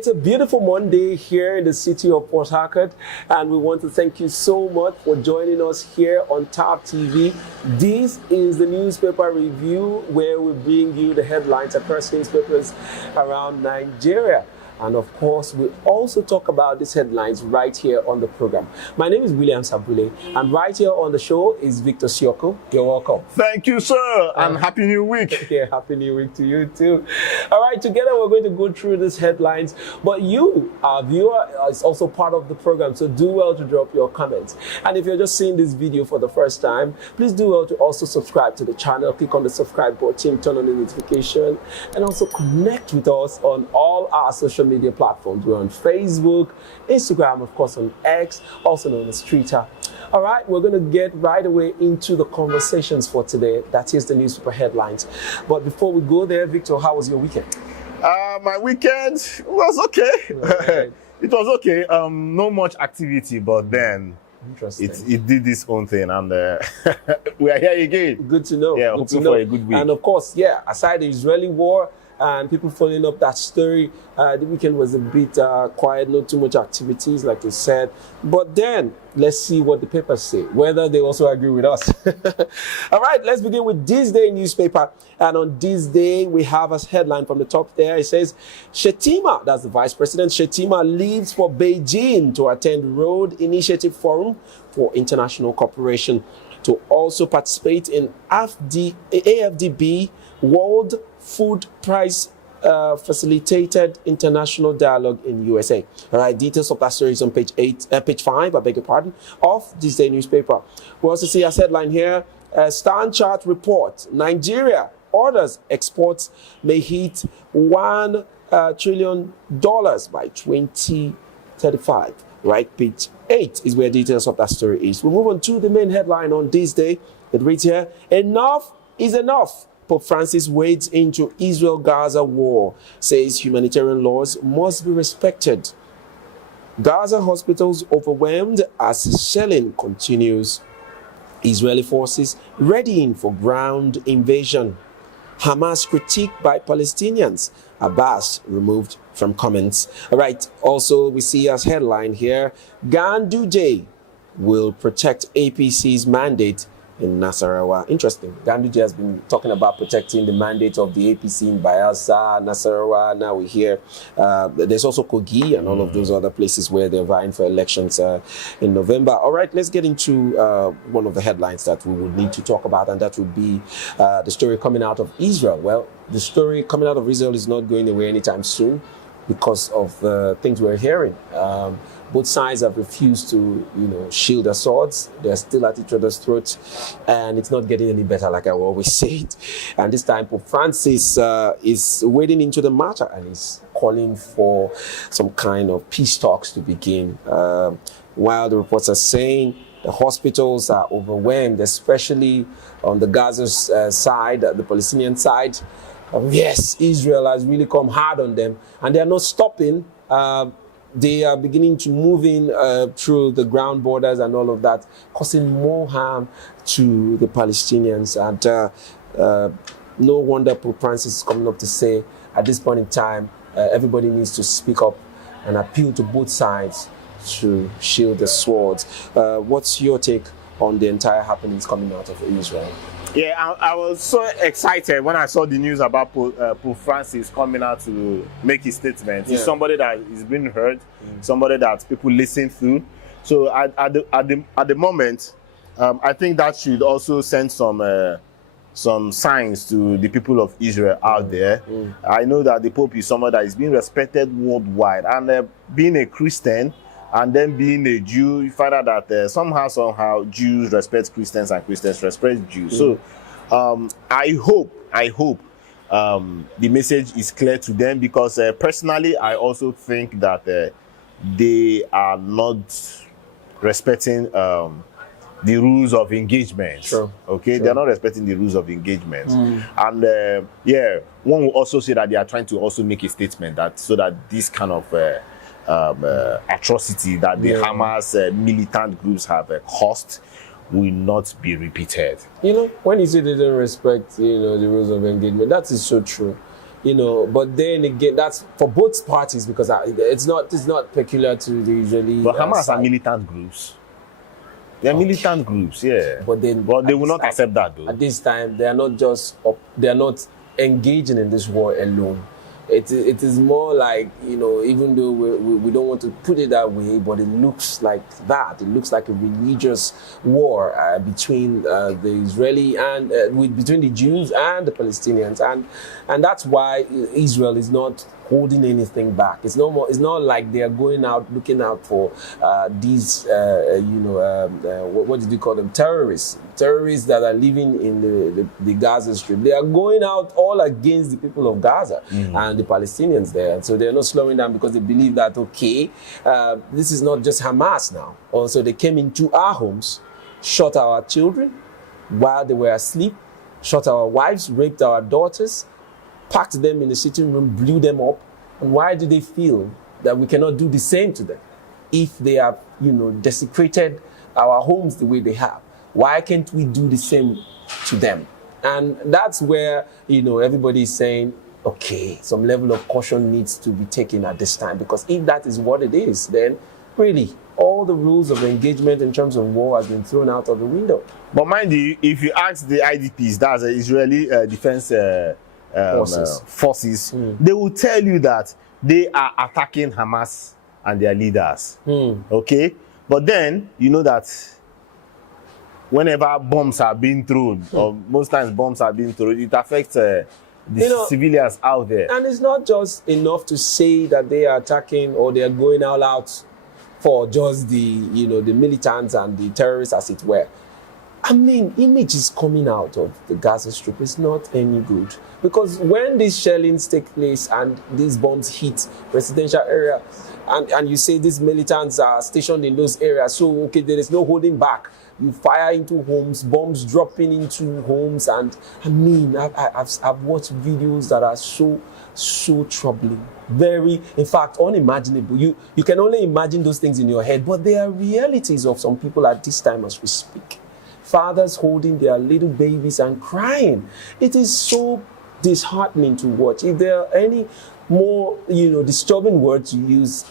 It's a beautiful Monday here in the city of Port Harcourt, and we want to thank you so much for joining us here on TAP TV. This is the newspaper review where we bring you the headlines across newspapers around Nigeria. And of course, we also talk about these headlines right here on the program. My name is William Sabule, and right here on the show is Victor Sioko. You're welcome. Thank you, sir, and Happy New Week. Yeah, Happy New Week to you too. All right, together we're going to go through these headlines, but you, our viewer, is also part of the program, so do well to drop your comments. And if you're just seeing this video for the first time, please do well to also subscribe to the channel, click on the subscribe button, turn on the notification, and also connect with us on all our social media platforms. We're on Facebook, Instagram, of course on X, also known as Twitter. All right, we're going to get right away into the conversations for today. That is the newspaper headlines. But before we go there, Victor, how was your weekend? My weekend was okay. Right. It was okay. No much activity, but then it did its own thing, and we are here again. Good to know. Yeah, hoping for a good week. And of course, yeah, aside the Israeli war and people following up that story, the weekend was a bit quiet, not too much activities, like you said. But then, let's see what the papers say, whether they also agree with us. All right, let's begin with this day newspaper. And on this day, we have a headline from the top there. It says, Shetima, that's the Vice President, Shetima leaves for Beijing to attend Road Initiative Forum for International Cooperation to also participate in AFDB World Food Price Facilitated International Dialogue in USA. All right, details of that story is on page 5, I beg your pardon, of this day newspaper. We also see a headline here, Stand Chart report, Nigeria orders exports may hit $1 trillion by 2035. Right, page 8 is where details of that story is. We move on to the main headline on this day. It reads here, enough is enough. Pope Francis wades into Israel-Gaza war, says humanitarian laws must be respected. Gaza hospitals overwhelmed as shelling continues. Israeli forces readying for ground invasion. Hamas critiqued by Palestinians. Abbas removed from comments. All right, also we see as headline here, Ganduje will protect APC's mandate in Nasarawa. Interesting. Ganduje has been talking about protecting the mandate of the APC in Bayelsa, Nasarawa. Now we hear there's also Kogi and all of those other places where they're vying for elections in November. All right, let's get into one of the headlines that we would need to talk about, and that would be the story coming out of Israel. Well, the story coming out of Israel is not going away anytime soon because of things we're hearing. Both sides have refused to, shield their swords. They're still at each other's throats, and it's not getting any better, like I always say it. And this time, Pope Francis is wading into the matter and is calling for some kind of peace talks to begin. While the reports are saying the hospitals are overwhelmed, especially on the Gaza side, the Palestinian side. Yes, Israel has really come hard on them, and they are not stopping. They are beginning to move in through the ground borders and all of that, causing more harm to the Palestinians. And no wonder Pope Francis is coming up to say, at this point in time, everybody needs to speak up and appeal to both sides to shield the swords. What's your take on the entire happenings coming out of Israel? Yeah, I was so excited when I saw the news about Pope Francis coming out to make his statement. He's somebody that is being heard, somebody that people listen to. So at the moment, I think that should also send some signs to the people of Israel out there. I know that the Pope is someone that is being respected worldwide, and being a Christian and then being a Jew, you find out that somehow Jews respect Christians and Christians respect Jews. So I hope the message is clear to them, because personally I also think that they are not respecting the rules of engagement. Sure. Okay, they're not respecting the rules of engagement. And one will also say that they are trying to also make a statement that so that this kind of atrocity that the Hamas militant groups have caused will not be repeated. When you say they don't respect, the rules of engagement, that is so true. you know, but then again, that's for both parties because it's not peculiar to the Israeli. But Hamas side. are militant groups. They are militant groups, yeah. But then, they will not accept that, though. At this time, they are not engaging in this war alone. It is more like, you know, even though we don't want to put it that way, but it looks like that. It looks like a religious war between the Israeli and between the Jews and the Palestinians, and that's why Israel is not holding anything back. It's not like they are going out looking out for these what did you call them, terrorists that are living in the Gaza Strip. They are going out all against the people of Gaza and the Palestinians there, and so they're not slowing down because they believe that this is not just Hamas now. Also, they came into our homes, shot our children while they were asleep, shot our wives, raped our daughters, packed them in the sitting room, blew them up. And why do they feel that we cannot do the same to them if they have, you know, desecrated our homes the way they have? Why can't we do the same to them? And that's where, you know, everybody is saying, okay, some level of caution needs to be taken at this time, because if that is what it is, then really all the rules of engagement in terms of war has been thrown out of the window. But mind you, if you ask the IDPs, that's the Israeli Defense Forces, they will tell you that they are attacking Hamas and their leaders. Okay? But then, you know that whenever bombs are being thrown, or most times bombs are being thrown, it affects civilians out there. And it's not just enough to say that they are attacking or they are going all out for just the militants and the terrorists, as it were. I mean, images coming out of the Gaza Strip is not any good. Because when these shellings take place and these bombs hit residential area, and you say these militants are stationed in those areas, so okay, there is no holding back. You fire into homes, bombs dropping into homes, and I mean, I've watched videos that are so troubling. Very, in fact, unimaginable. You can only imagine those things in your head, but they are realities of some people at this time as we speak. Fathers holding their little babies and crying. It is so disheartening to watch. If there are any more, disturbing words to use,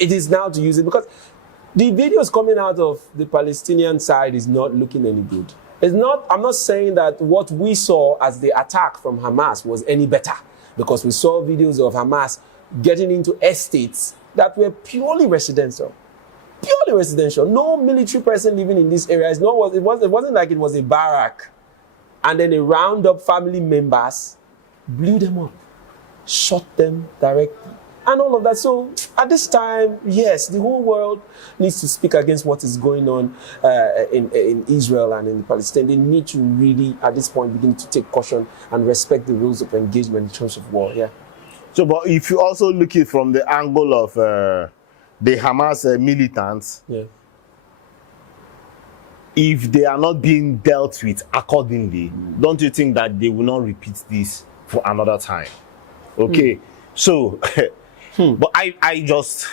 it is now to use it, because the videos coming out of the Palestinian side is not looking any good. I'm not saying that what we saw as the attack from Hamas was any better, because we saw videos of Hamas getting into estates that were purely residential. No military person living in this area. It wasn't like it was a barrack. And then they round up family members, blew them up, shot them directly, and all of that. So at this time, yes, the whole world needs to speak against what is going on in Israel and in Palestine. They need to really, at this point, begin to take caution and respect the rules of engagement in terms of war. Yeah. So, but if you also look at it from the angle of the Hamas militants, if they are not being dealt with accordingly, don't you think that they will not repeat this for another time? Okay, so, but I just,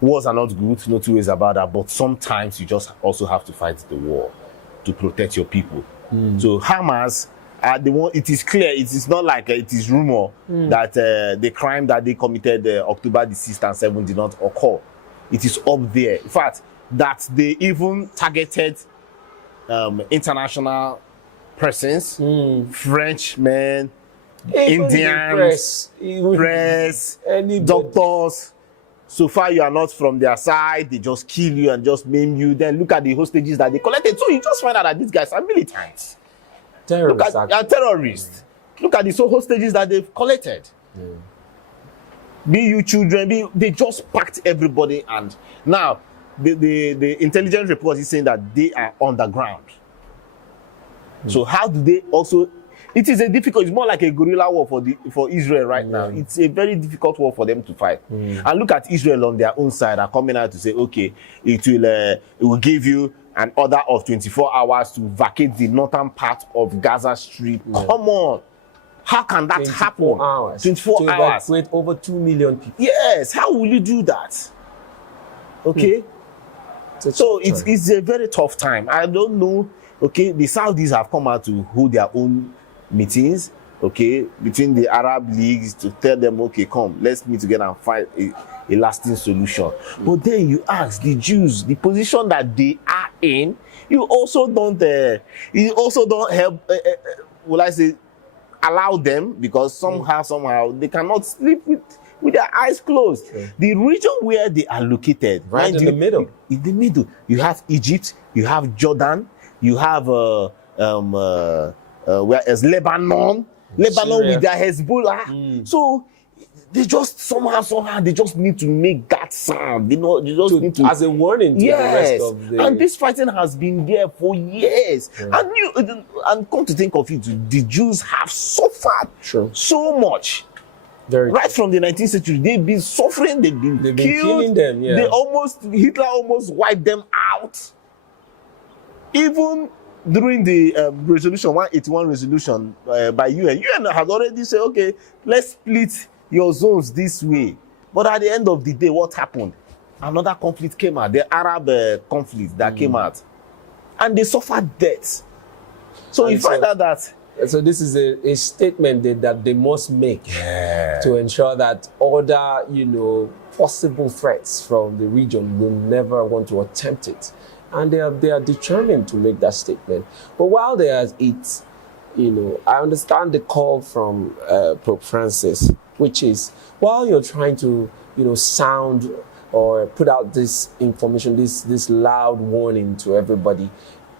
wars are not good, no two ways about that, but sometimes you just also have to fight the war to protect your people. So Hamas, it is clear, it is not like it is rumor that the crime that they committed October the 6th and 7th did not occur. It is up there. In fact, that they even targeted international persons, Frenchmen, Indians, press, doctors. So far you are not from their side, they just kill you and just maim you. Then look at the hostages that they collected. So you just find out that these guys are militants. Terrorists. Look at the hostages that they've collected. Be you children, they just packed everybody. And now the intelligence report is saying that they are underground. So how do they also? It is it's more like a guerrilla war for Israel right now. It's a very difficult war for them to fight. And look at Israel on their own side are coming out to say, okay, it will give you an order of 24 hours to vacate the northern part of Gaza Strip. Come on. How can that happen? 24 hours. Evacuate over 2 million people. Yes. How will you do that? Okay. So it's a very tough time. I don't know. Okay. The Saudis have come out to hold their own meetings. okay, between the Arab leagues to tell them, okay, come, let's meet together and find a lasting solution. But then you ask the Jews, the position that they are in, you also don't help, will I say, allow them, because somehow they cannot sleep with their eyes closed. The region where they are located, right in the middle. In the middle, you have Egypt, you have Jordan, you have where is Lebanon Syria. with their Hezbollah. So they just somehow they just need to make that sound. They just need to, as a warning to the rest of the. And this fighting has been there for years. And come to think of it, the Jews have suffered so much. Right from the 19th century, they've been suffering, they've been killed, killing them. Yeah. Hitler almost wiped them out. Even during the resolution 181 resolution by UN has already said, okay, let's split your zones this way. But at the end of the day, what happened? Another conflict came out, the Arab conflict that came out, and they suffered death. So you find out that. So this is a statement that they must make to ensure that other, possible threats from the region will never want to attempt it. And they are determined to make that statement. But while they are at it, I understand the call from Pope Francis, which is, while you're trying to, sound or put out this information, this loud warning to everybody,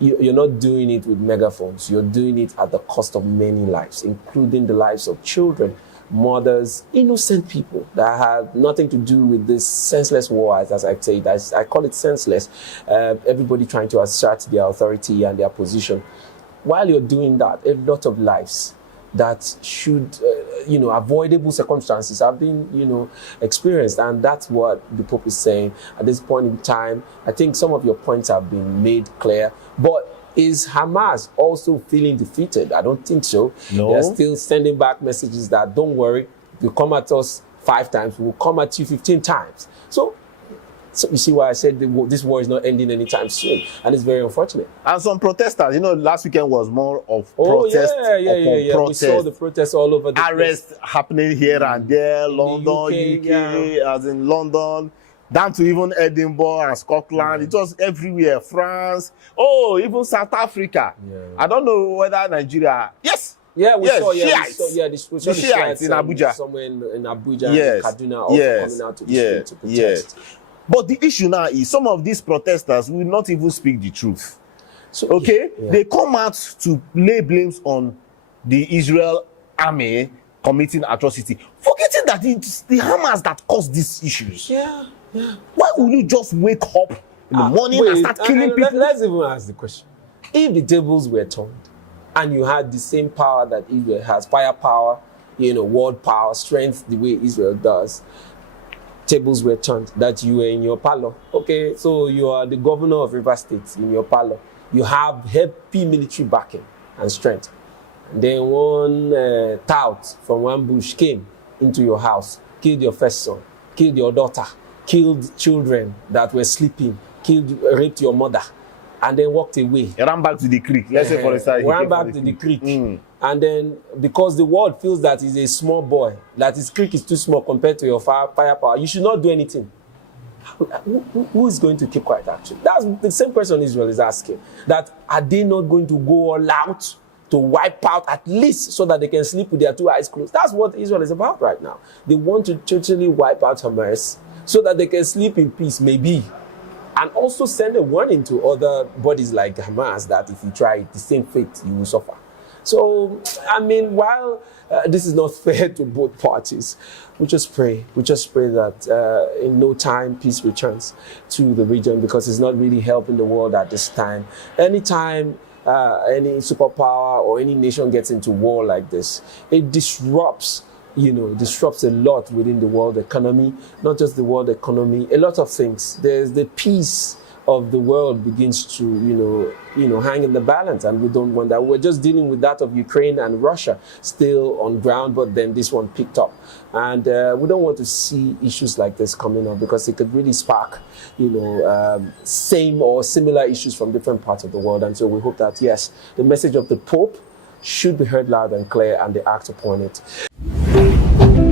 you're not doing it with megaphones. You're doing it at the cost of many lives, including the lives of children, mothers, innocent people that have nothing to do with this senseless war, as I say it. I call it senseless. Everybody trying to assert their authority and their position. While you're doing that, a lot of lives that should, avoidable circumstances have been, experienced. And that's what the Pope is saying at this point in time. I think some of your points have been made clear. But is Hamas also feeling defeated? I don't think so. No. They're still sending back messages that, don't worry, if you come at us 5 times, we'll come at you 15 times. So you see why I said this war is not ending anytime soon. And it's very unfortunate. And some protesters, last weekend was more of protest. Yeah. We saw the protests all over the Arrests happening here and there, London, UK, as in London, down to even Edinburgh and Scotland. It was everywhere. France, even South Africa. I don't know whether Nigeria. Yes. Yeah, we saw Shiites. The Shiites in Abuja. Somewhere in Abuja and Kaduna also coming out to the street to protest. But the issue now is some of these protesters will not even speak the truth. So, they come out to lay blames on the Israel army committing atrocity, forgetting that it's the Hamas that caused these issues. Why will you just wake up in the morning and start killing people? Let's even ask the question. If the tables were turned and you had the same power that Israel has, firepower, world power, strength, the way Israel does, tables were turned, that you were in your parlor. Okay, so you are the governor of River State in your parlor. You have heavy military backing and strength. And then one tout from one bush came into your house, killed your first son, killed your daughter, killed children that were sleeping, raped your mother, and then walked away. He ran back to the creek. Let's say for instance, ran back to the creek. And then, because the world feels that he's a small boy, that his creek is too small compared to your firepower, you should not do anything. Who is going to keep quiet, actually? That's the same question Israel is asking. That are they not going to go all out to wipe out at least so that they can sleep with their 2 eyes closed? That's what Israel is about right now. They want to totally wipe out Hamas so that they can sleep in peace, maybe. And also send a warning to other bodies like Hamas that if you try it, the same fate you will suffer. So, while this is not fair to both parties, we just pray that in no time peace returns to the region, because it's not really helping the world at this time. Anytime any superpower or any nation gets into war like this, it disrupts a lot within the world economy, not just the world economy, a lot of things. There's the peace of the world begins to, hang in the balance, and we don't want that. We're just dealing with that of Ukraine and Russia still on ground, but then this one picked up. And we don't want to see issues like this coming up, because it could really spark, same or similar issues from different parts of the world. And so we hope that, yes, the message of the Pope should be heard loud and clear, and they act upon it.